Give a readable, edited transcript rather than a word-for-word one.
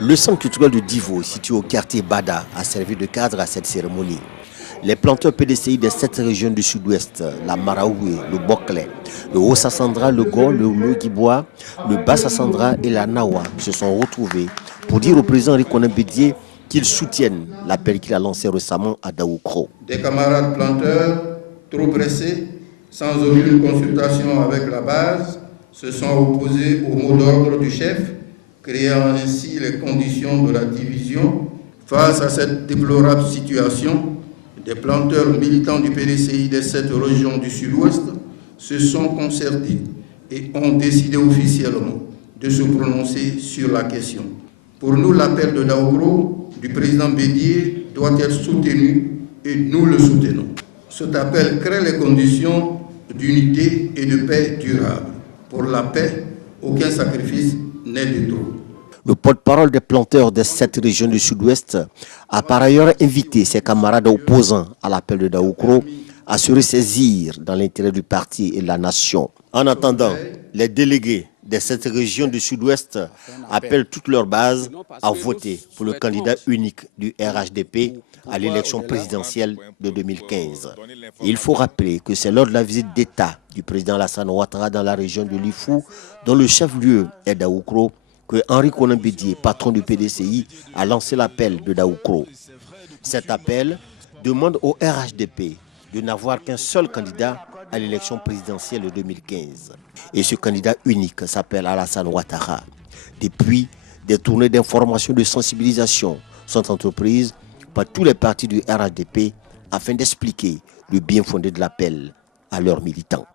Le centre culturel de Divo, situé au quartier Bada, a servi de cadre à cette cérémonie. Les planteurs PDCI des 7 régions du sud-ouest, la Maraoué, le Boclé, le Haut-Sassandra, le Go, le Logibois, le Bas-Sassandra et la Nawa se sont retrouvés pour dire au président Rikonan Bédié qu'ils soutiennent l'appel qu'il a lancé récemment à Daoukro. Des camarades planteurs, trop pressés, sans aucune consultation avec la base, se sont opposés au mot d'ordre du chef, créant ainsi les conditions de la division. Face à cette déplorable situation, des planteurs militants du PDCI des 7 régions du sud-ouest se sont concertés et ont décidé officiellement de se prononcer sur la question. Pour nous, l'appel de Daoukro du président Bédié doit être soutenu et nous le soutenons. Cet appel crée les conditions d'unité et de paix durable. Pour la paix, aucun sacrifice n'est de trop. Le porte-parole des planteurs des 7 régions du sud-ouest a par ailleurs invité ses camarades opposants à l'appel de Daoukro à se ressaisir dans l'intérêt du parti et de la nation. En attendant, les délégués des 7 régions du sud-ouest appellent toutes leurs bases à voter pour le candidat unique du RHDP à l'élection présidentielle de 2015. Et il faut rappeler que c'est lors de la visite d'État du président Alassane Ouattara dans la région de Lifou, dont le chef-lieu est Daoukro, que Rikonan Bédié, patron du PDCI, a lancé l'appel de Daoukro. Cet appel demande au RHDP de n'avoir qu'un seul candidat à l'élection présidentielle de 2015. Et ce candidat unique s'appelle Alassane Ouattara. Depuis, des tournées d'information et de sensibilisation sont entreprises par tous les partis du RHDP afin d'expliquer le bien fondé de l'appel à leurs militants.